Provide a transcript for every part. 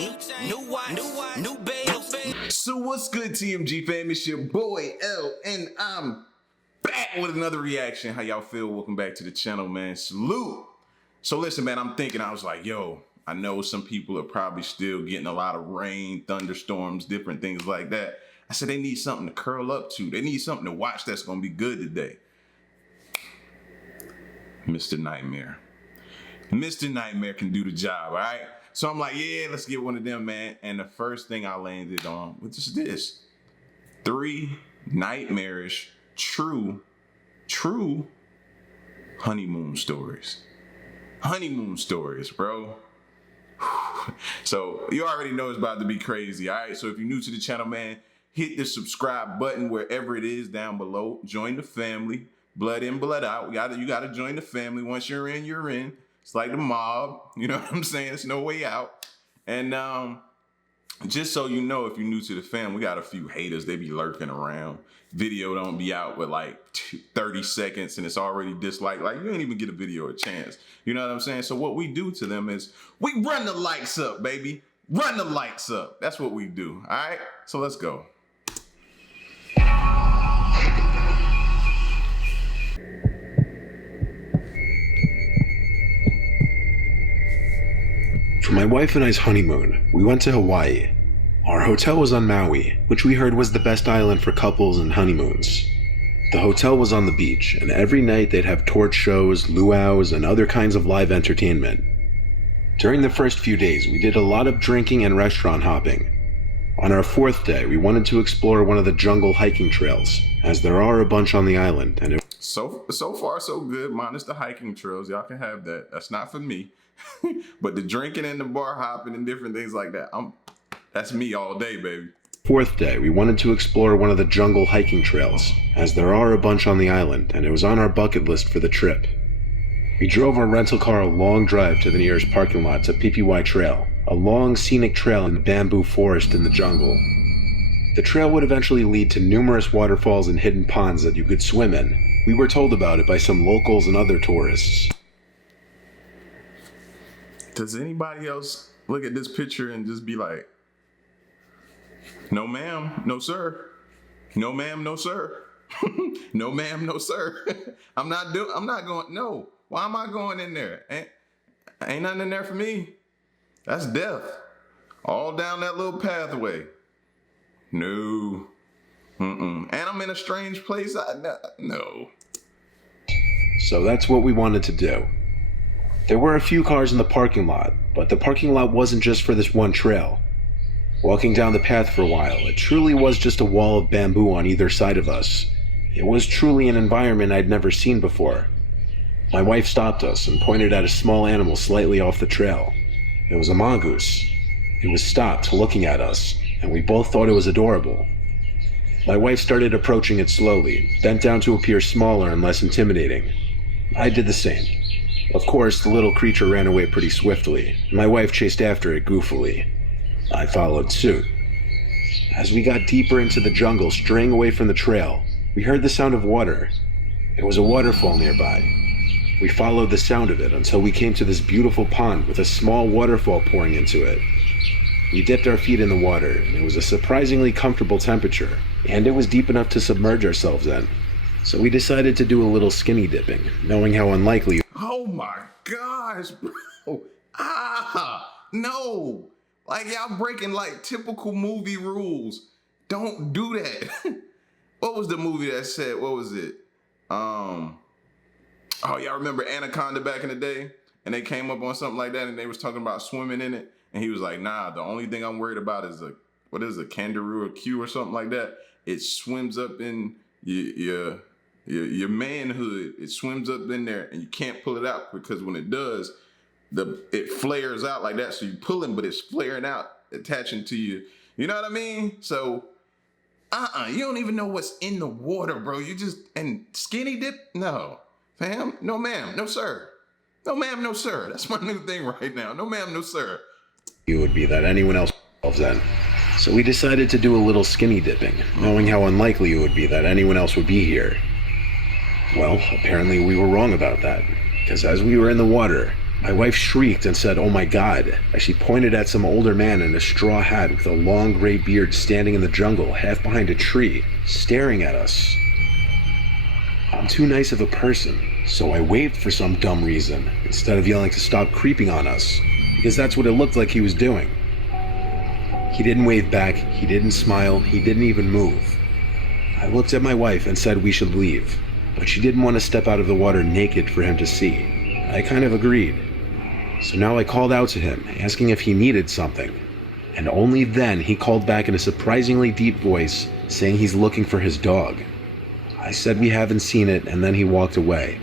new watch, new bells. So what's good, TMG fam? It's your boy L, and I'm back with another reaction. How y'all feel? Welcome back to the channel, man. Salute. So listen, man, I was like, yo, I know some people are probably still getting a lot of rain, thunderstorms, different things like that. I said they need something to curl up to. They need something to watch that's gonna be good today. Mr. Nightmare. Mr. Nightmare can do the job, all right? So I'm like, yeah, let's get one of them, man. And the first thing I landed on was this. 3 nightmarish, true honeymoon stories. Honeymoon stories, bro. So you already know it's about to be crazy, all right? So if you're new to the channel, man, hit the subscribe button wherever it is down below. Join the family. Blood in, blood out. You gotta join the family. Once you're in, you're in. It's like the mob. You know what I'm saying? There's no way out. And just so you know, if you're new to the fam, we got a few haters. They be lurking around. Video don't be out with like 30 seconds and it's already disliked. Like, you ain't even get a video a chance. You know what I'm saying? So what we do to them is we run the likes up, baby. Run the likes up. That's what we do. All right? So let's go. For my wife and I's honeymoon, we went to Hawaii. Our hotel was on Maui, which we heard was the best island for couples and honeymoons. The hotel was on the beach, and every night they'd have torch shows, luau's, and other kinds of live entertainment. During the first few days, we did a lot of drinking and restaurant hopping. On our 4th day, we wanted to explore one of the jungle hiking trails, as there are a bunch on the island, and So far, so good, minus the hiking trails. Y'all can have that. That's not for me. But the drinking and the bar hopping and different things like that, that's me all day, baby. 4th day, we wanted to explore one of the jungle hiking trails, as there are a bunch on the island, and it was on our bucket list for the trip. We drove our rental car a long drive to the nearest parking lot to PPY Trail, a long scenic trail in the bamboo forest in the jungle. The trail would eventually lead to numerous waterfalls and hidden ponds that you could swim in. We were told about it by some locals and other tourists. Does anybody else look at this picture and just be like, no ma'am, no sir. No ma'am, no sir. No ma'am, no sir. I'm not going, no. Why am I going in there? Ain't nothing in there for me. That's death. All down that little pathway. No. And I'm in a strange place. No. So that's what we wanted to do. There were a few cars in the parking lot, but the parking lot wasn't just for this one trail. Walking down the path for a while, it truly was just a wall of bamboo on either side of us. It was truly an environment I'd never seen before. My wife stopped us and pointed at a small animal slightly off the trail. It was a mongoose. It was stopped, looking at us, and we both thought it was adorable. My wife started approaching it slowly, bent down to appear smaller and less intimidating. I did the same. Of course, the little creature ran away pretty swiftly, and my wife chased after it goofily. I followed suit. As we got deeper into the jungle, straying away from the trail, we heard the sound of water. It was a waterfall nearby. We followed the sound of it until we came to this beautiful pond with a small waterfall pouring into it. We dipped our feet in the water, and it was a surprisingly comfortable temperature, and it was deep enough to submerge ourselves in. So we decided to do a little skinny dipping, knowing how unlikely. Oh my gosh, bro. No. Like, y'all breaking like typical movie rules. Don't do that. What was the movie that said, what was it? Oh, y'all remember Anaconda back in the day? And they came up on something like that and they was talking about swimming in it. And he was like, nah, the only thing I'm worried about is a kangaroo or Q or something like that. It swims up in your manhood. It swims up in there and you can't pull it out because when it does, it flares out like that. So you pulling, but it's flaring out, attaching to you. You know what I mean? So, you don't even know what's in the water, bro. And skinny dip? No. Fam? No ma'am, no sir. No ma'am, no sir. That's my new thing right now. No ma'am, no sir. It would be that anyone else then. So we decided to do a little skinny dipping, knowing how unlikely it would be that anyone else would be here. Well, apparently we were wrong about that, because as we were in the water, My wife shrieked and said, "Oh my God," as she pointed at some older man in a straw hat with a long gray beard standing in the jungle, half behind a tree, staring at us. I'm too nice of a person, so I waved for some dumb reason, instead of yelling to stop creeping on us, because that's what it looked like he was doing. He didn't wave back, he didn't smile, he didn't even move. I looked at my wife and said we should leave, but she didn't want to step out of the water naked for him to see. I kind of agreed. So now I called out to him, asking if he needed something. And only then he called back in a surprisingly deep voice, saying he's looking for his dog. I said we haven't seen it, and then he walked away.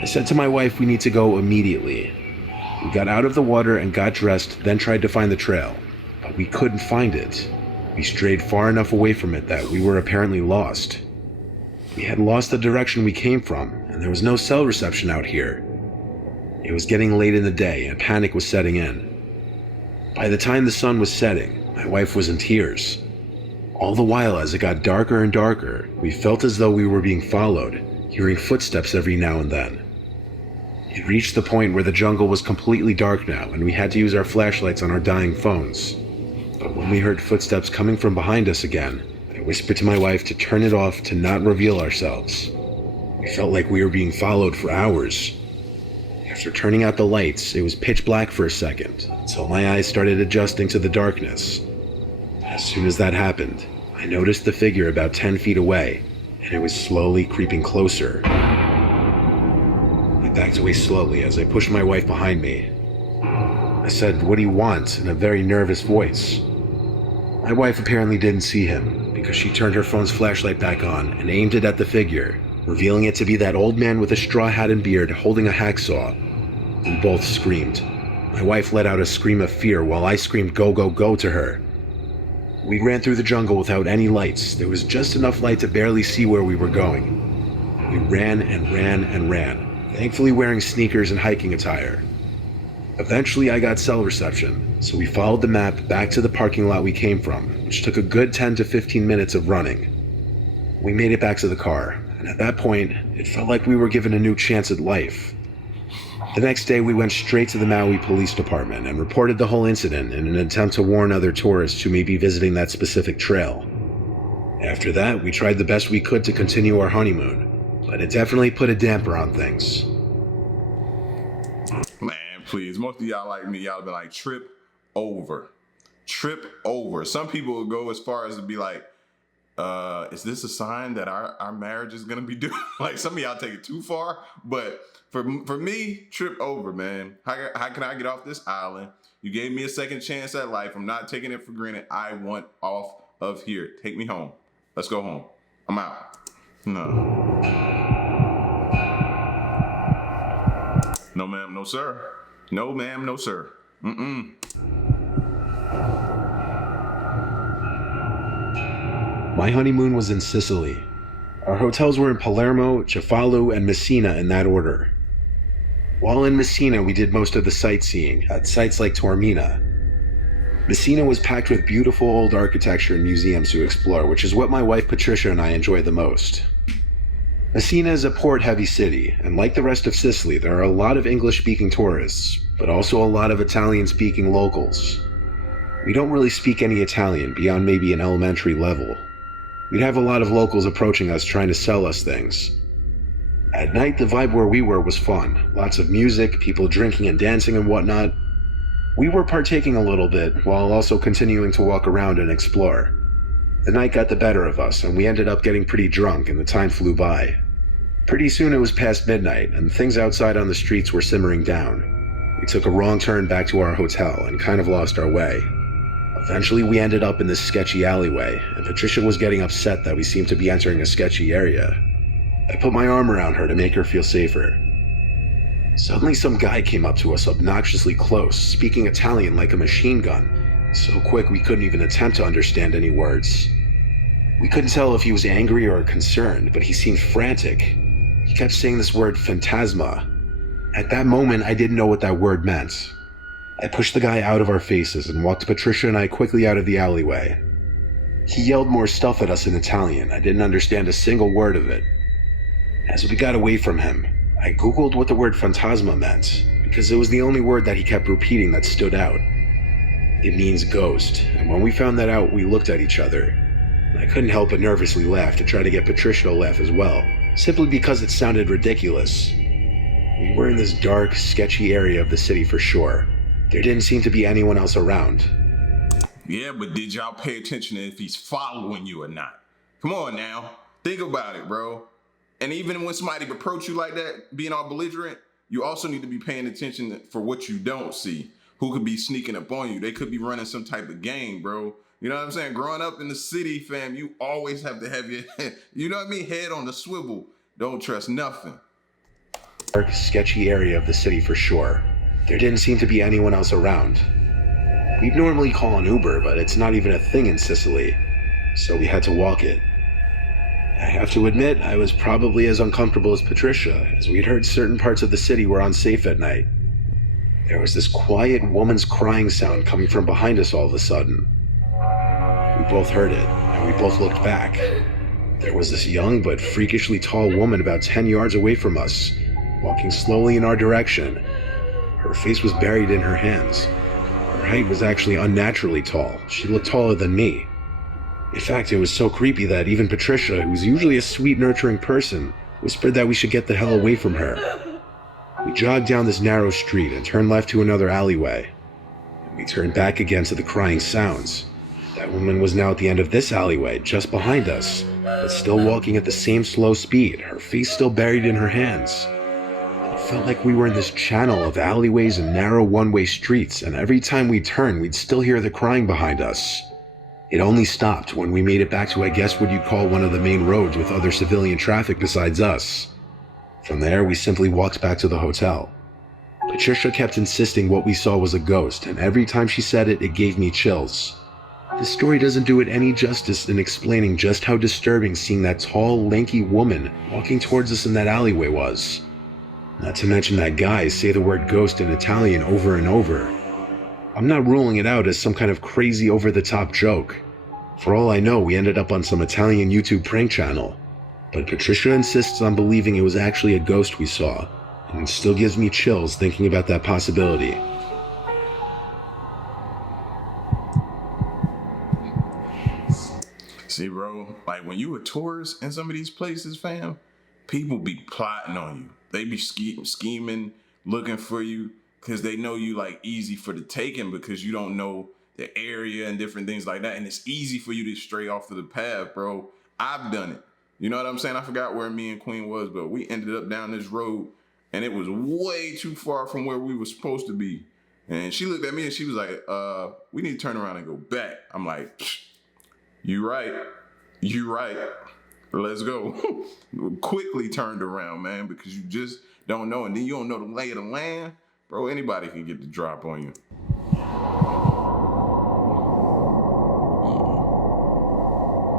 I said to my wife we need to go immediately. We got out of the water and got dressed, then tried to find the trail. But we couldn't find it. We strayed far enough away from it that we were apparently lost. We had lost the direction we came from, and there was no cell reception out here. It was getting late in the day, and panic was setting in. By the time the sun was setting, my wife was in tears. All the while, as it got darker and darker, we felt as though we were being followed, hearing footsteps every now and then. It reached the point where the jungle was completely dark now, and we had to use our flashlights on our dying phones. But when we heard footsteps coming from behind us again, I whispered to my wife to turn it off, to not reveal ourselves. We felt like we were being followed for hours. After turning out the lights, it was pitch black for a second, until my eyes started adjusting to the darkness. As soon as that happened, I noticed the figure about 10 feet away, and it was slowly creeping closer. I backed away slowly as I pushed my wife behind me. I said, "What do you want?" in a very nervous voice. My wife apparently didn't see him, because she turned her phone's flashlight back on and aimed it at the figure, revealing it to be that old man with a straw hat and beard holding a hacksaw. We both screamed. My wife let out a scream of fear while I screamed "Go, go, go" to her. We ran through the jungle without any lights. There was just enough light to barely see where we were going. We ran and ran and ran, thankfully wearing sneakers and hiking attire. Eventually I got cell reception, so we followed the map back to the parking lot we came from, which took a good 10 to 15 minutes of running. We made it back to the car, and at that point, it felt like we were given a new chance at life. The next day, we went straight to the Maui Police Department and reported the whole incident in an attempt to warn other tourists who may be visiting that specific trail. After that, we tried the best we could to continue our honeymoon, but it definitely put a damper on things. Man, please. Most of y'all like me, y'all be like, trip over. Trip over. Some people will go as far as to be like, is this a sign that our marriage is gonna be due? Like, some of y'all take it too far, but for me, trip over, man. How can I get off this island? You gave me a second chance at life. I'm not taking it for granted. I want off of here. Take me home. Let's go home. I'm out. No. No, ma'am, no, sir. No, ma'am, no, sir. My honeymoon was in Sicily. Our hotels were in Palermo, Cefalù, and Messina in that order. While in Messina, we did most of the sightseeing at sites like Taormina. Messina was packed with beautiful old architecture and museums to explore, which is what my wife Patricia and I enjoy the most. Messina is a port-heavy city, and like the rest of Sicily, there are a lot of English-speaking tourists, but also a lot of Italian-speaking locals. We don't really speak any Italian beyond maybe an elementary level. We'd have a lot of locals approaching us trying to sell us things. At night, the vibe where we were was fun. Lots of music, people drinking and dancing and whatnot. We were partaking a little bit, while also continuing to walk around and explore. The night got the better of us, and we ended up getting pretty drunk, and the time flew by. Pretty soon it was past midnight, and things outside on the streets were simmering down. We took a wrong turn back to our hotel, and kind of lost our way. Eventually we ended up in this sketchy alleyway, and Patricia was getting upset that we seemed to be entering a sketchy area. I put my arm around her to make her feel safer. Suddenly some guy came up to us obnoxiously close, speaking Italian like a machine gun, so quick we couldn't even attempt to understand any words. We couldn't tell if he was angry or concerned, but he seemed frantic. He kept saying this word phantasma. At that moment, I didn't know what that word meant. I pushed the guy out of our faces and walked Patricia and I quickly out of the alleyway. He yelled more stuff at us in Italian. I didn't understand a single word of it. As we got away from him, I googled what the word phantasma meant, because it was the only word that he kept repeating that stood out. It means ghost, and when we found that out, we looked at each other. I couldn't help but nervously laugh to try to get Patricia to laugh as well, simply because it sounded ridiculous. We were in this dark, sketchy area of the city for sure. There didn't seem to be anyone else around. Yeah, but did y'all pay attention to if he's following you or not? Come on now. Think about it, bro. And even when somebody approach you like that, being all belligerent, you also need to be paying attention for what you don't see. Who could be sneaking up on you? They could be running some type of game, bro. You know what I'm saying? Growing up in the city, fam, you always have to have your head, you know what I mean? Head on the swivel. Don't trust nothing. Dark, sketchy area of the city for sure. There didn't seem to be anyone else around. We'd normally call an Uber, but it's not even a thing in Sicily, so we had to walk it. I have to admit, I was probably as uncomfortable as Patricia, as we'd heard certain parts of the city were unsafe at night. There was this quiet woman's crying sound coming from behind us all of a sudden. We both heard it, and we both looked back. There was this young but freakishly tall woman about 10 yards away from us, walking slowly in our direction. Her face was buried in her hands. Her height was actually unnaturally tall. She looked taller than me. In fact, it was so creepy that even Patricia, who's usually a sweet, nurturing person, whispered that we should get the hell away from her. We jogged down this narrow street and turned left to another alleyway. And we turned back again to the crying sounds. That woman was now at the end of this alleyway, just behind us, but still walking at the same slow speed, her face still buried in her hands. It felt like we were in this channel of alleyways and narrow one-way streets, and every time we turned, we'd still hear the crying behind us. It only stopped when we made it back to, I guess, what you'd call one of the main roads with other civilian traffic besides us. From there, we simply walked back to the hotel. Patricia kept insisting what we saw was a ghost, and every time she said it, it gave me chills. This story doesn't do it any justice in explaining just how disturbing seeing that tall, lanky woman walking towards us in that alleyway was. Not to mention that guys say the word ghost in Italian over and over. I'm not ruling it out as some kind of crazy over-the-top joke. For all I know, we ended up on some Italian YouTube prank channel. But Patricia insists on believing it was actually a ghost we saw, and it still gives me chills thinking about that possibility. See, bro, like when you a tourist in some of these places, fam, people be plotting on you. They be scheming, looking for you, because they know you like easy for the taking because you don't know the area and different things like that. And it's easy for you to stray off of the path, bro. I've done it. You know what I'm saying? I forgot where me and Queen was, but we ended up down this road and it was way too far from where we were supposed to be. And she looked at me and she was like, we need to turn around and go back. I'm like, you right. Let's go. Quickly turned around, man, because you just don't know. And then you don't know the lay of the land. Bro, anybody can get the drop on you.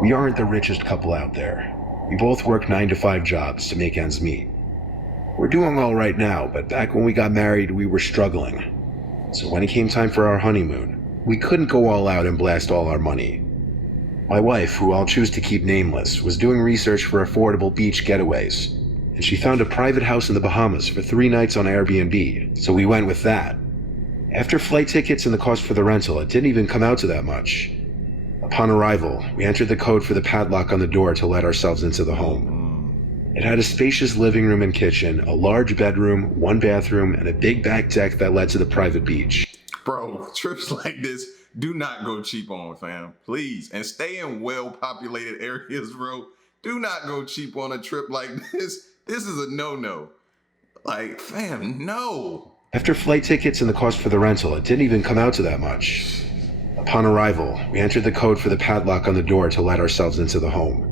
We aren't the richest couple out there. We both work 9-to-5 jobs to make ends meet. We're doing all right now, but back when we got married, we were struggling. So when it came time for our honeymoon, we couldn't go all out and blast all our money. My wife, who I'll choose to keep nameless, was doing research for affordable beach getaways, and she found a private house in the Bahamas for 3 nights on Airbnb, so we went with that. After flight tickets and the cost for the rental, it didn't even come out to that much. Upon arrival, we entered the code for the padlock on the door to let ourselves into the home. It had a spacious living room and kitchen, a large bedroom, 1 bathroom, and a big back deck that led to the private beach. Bro, trips like this, do not go cheap on, fam. Please. And stay in well-populated areas, bro. Do not go cheap on a trip like this. This is a no-no. Like, fam, no. After flight tickets and the cost for the rental, it didn't even come out to that much. Upon arrival, we entered the code for the padlock on the door to let ourselves into the home.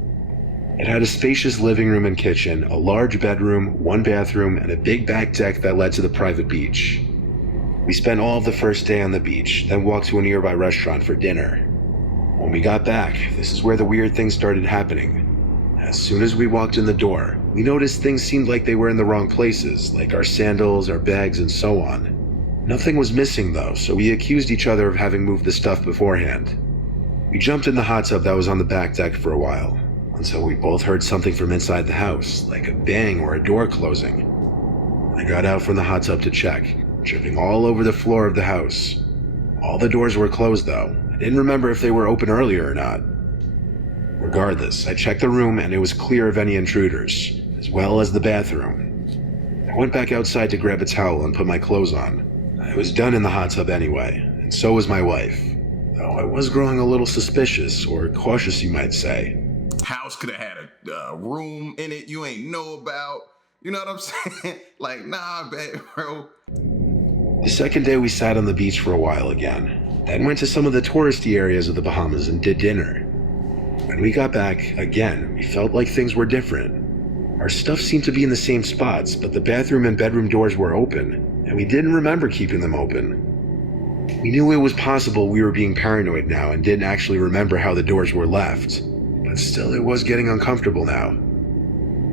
It had a spacious living room and kitchen, a large bedroom, 1 bathroom, and a big back deck that led to the private beach. We spent all of the first day on the beach, then walked to a nearby restaurant for dinner. When we got back, this is where the weird things started happening. As soon as we walked in the door, we noticed things seemed like they were in the wrong places, like our sandals, our bags, and so on. Nothing was missing though, so we accused each other of having moved the stuff beforehand. We jumped in the hot tub that was on the back deck for a while, until we both heard something from inside the house, like a bang or a door closing. I got out from the hot tub to check, dripping all over the floor of the house. All the doors were closed though. I didn't remember if they were open earlier or not. Regardless, I checked the room and it was clear of any intruders, as well as the bathroom. I went back outside to grab a towel and put my clothes on. I was done in the hot tub anyway, and so was my wife. Though I was growing a little suspicious, or cautious you might say. House could have had a room in it you ain't know about. You know what I'm saying? Like, nah, bro. The second day we sat on the beach for a while again, then went to some of the touristy areas of the Bahamas and did dinner. When we got back, again, we felt like things were different. Our stuff seemed to be in the same spots, but the bathroom and bedroom doors were open, and we didn't remember keeping them open. We knew it was possible we were being paranoid now and didn't actually remember how the doors were left, but still it was getting uncomfortable now.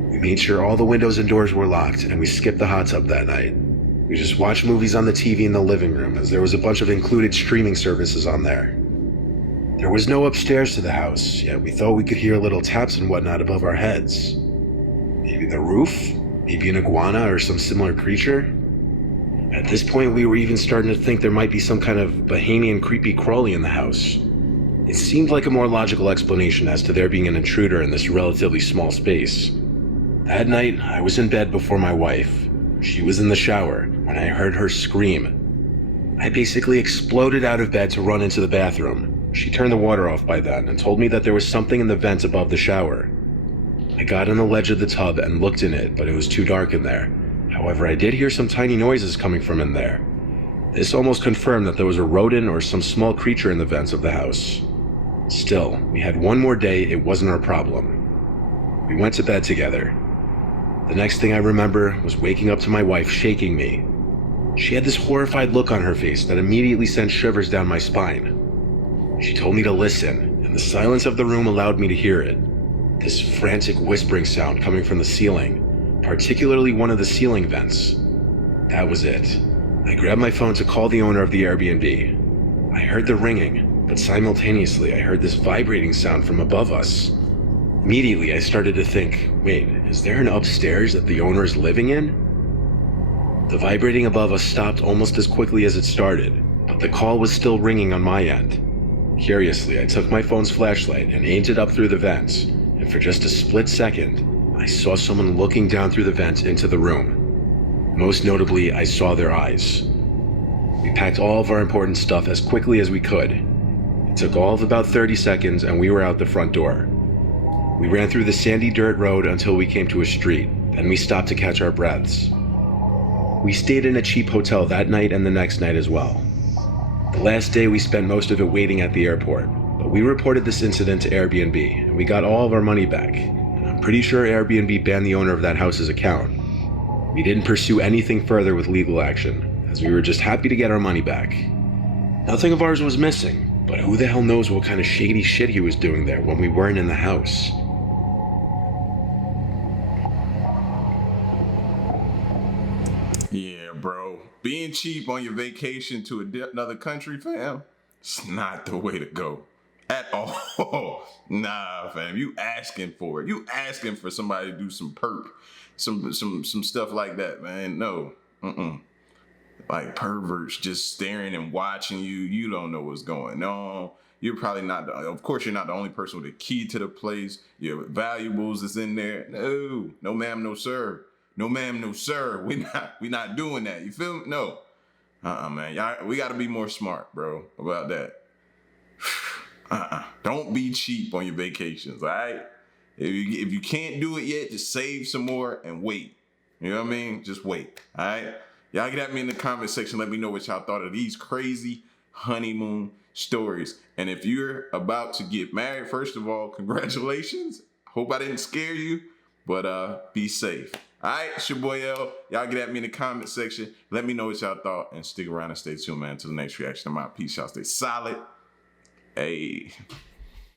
We made sure all the windows and doors were locked, and we skipped the hot tub that night. We just watched movies on the TV in the living room, as there was a bunch of included streaming services on there. There was no upstairs to the house, yet we thought we could hear little taps and whatnot above our heads. Maybe the roof? Maybe an iguana or some similar creature? At this point, we were even starting to think there might be some kind of Bahamian creepy crawly in the house. It seemed like a more logical explanation as to there being an intruder in this relatively small space. That night, I was in bed before my wife. She was in the shower when I heard her scream. I basically exploded out of bed to run into the bathroom. She turned the water off by then and told me that there was something in the vent above the shower. I got on the ledge of the tub and looked in it, but it was too dark in there. However, I did hear some tiny noises coming from in there. This almost confirmed that there was a rodent or some small creature in the vents of the house. Still, we had one more day, it wasn't our problem. We went to bed together. The next thing I remember was waking up to my wife shaking me. She had this horrified look on her face that immediately sent shivers down my spine. She told me to listen, and the silence of the room allowed me to hear it. This frantic whispering sound coming from the ceiling, particularly one of the ceiling vents. That was it. I grabbed my phone to call the owner of the Airbnb. I heard the ringing, but simultaneously I heard this vibrating sound from above us. Immediately I started to think, wait, is there an upstairs that the owner is living in? The vibrating above us stopped almost as quickly as it started, but the call was still ringing on my end. Curiously, I took my phone's flashlight and aimed it up through the vents, and for just a split second, I saw someone looking down through the vent into the room. Most notably, I saw their eyes. We packed all of our important stuff as quickly as we could. It took all of about 30 seconds and we were out the front door. We ran through the sandy dirt road until we came to a street, then we stopped to catch our breaths. We stayed in a cheap hotel that night and the next night as well. The last day we spent most of it waiting at the airport, but we reported this incident to Airbnb and we got all of our money back. And I'm pretty sure Airbnb banned the owner of that house's account. We didn't pursue anything further with legal action, as we were just happy to get our money back. Nothing of ours was missing, but who the hell knows what kind of shady shit he was doing there when we weren't in the house. Yeah, bro. Being cheap on your vacation to another country, fam, it's not the way to go. At all. Nah, fam. You asking for it. You asking for somebody to do some perp. Some stuff like that, man. No. Like perverts just staring and watching you. You don't know what's going on. You're probably not, of course, you're not the only person with a key to the place. Your valuables is in there. No. No, ma'am, no, sir. No, ma'am, no, sir. We not doing that. You feel me? No. Man. Y'all, we got to be more smart, bro, about that. Don't be cheap on your vacations, all right? If you can't do it yet, just save some more and wait. You know what I mean? Just wait, all right? Y'all get at me in the comment section. Let me know what y'all thought of these crazy honeymoon stories. And if you're about to get married, first of all, congratulations. Hope I didn't scare you, but be safe. All right, it's your boy L. Y'all get at me in the comment section. Let me know what y'all thought and stick around and stay tuned, man, until the next reaction. I'm out. Peace, y'all. Stay solid. Hey.